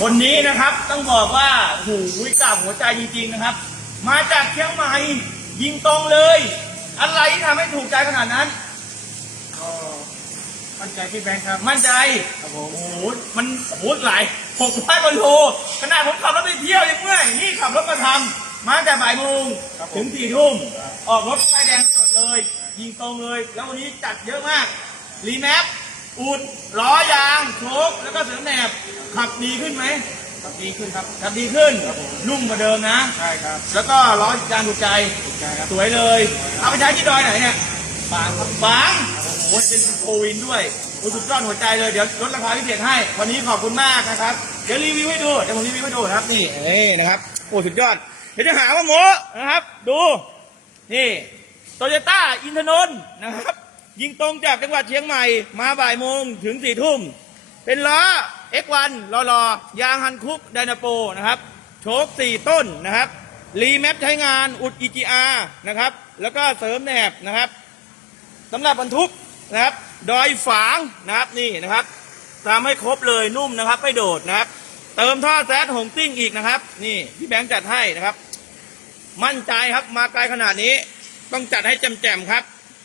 คนนี้นะครับต้องบอกว่าหูยกล้ามหัวใจจริง ๆนะครับ มาจากเชียงใหม่ยิงตรงเลย อะไรที่ทำให้ถูกใจขนาดนั้น ก็มั่นใจพี่แบงค์ครับ มั่นใจครับผมโอ้โหมันโอ้โหหลายหกร้อยกว่าโลขนาดผมขับรถไปเที่ยวยังเมื่อยนี่ขับรถมาทำมาแต่บ่ายโมงถึงสี่ทุ่มออกรถป้ายแดงสดเลย ยิงตรงเลย แล้ววันนี้จัดเยอะมากรีแมป อุดล้อยางโชคแล้วก็เสริมแหนบขับดีขึ้นไหมครับดีขึ้นครับขับดีขึ้นนุ่มกว่าเดิมนะ ใช่ครับ แล้วก็ล้อจานถูกใจถูกใจครับสวยเลย เอาไปใช้ที่ดอยไหนเนี่ยฟางครับฟางโอ้โหเป็นโควินด้วยโอ้สุดยอดหัวใจเลยเดี๋ยวลดราคาพิเศษให้ วันนี้ขอบคุณมากนะครับ เดี๋ยวรีวิวให้ดูเดี๋ยวผมรีวิวให้ดูนะครับนี่นี่นะครับโอ้สุดยอด เดี๋ยวจะหาว่าโมนะครับ ดู นี่โตโยต้าอินทนนท์นะครับ ยิงตรงจากจังหวัดเชียงใหม่ มาบ่ายโมงถึงสี่ทุ่ม เป็นล้อ X1 รอรอยางฮันคุกไดนาโปนะครับ โชคสี่ต้นนะครับ รีแมปใช้งานอุด EGR นะครับ แล้วก็เสริมแหนบนะครับสำหรับบรรทุกนะครับ ดอยฝางนะครับนี่นะครับตามให้ครบเลยนุ่มนะครับ ไม่โดดนะครับ เติมท่อแซดหงติ้งอีกนะครับ นี่พี่แบงค์จัดให้นะครับ มั่นใจครับมาไกลขนาดนี้ ต้องจัดให้แจ่มๆครับ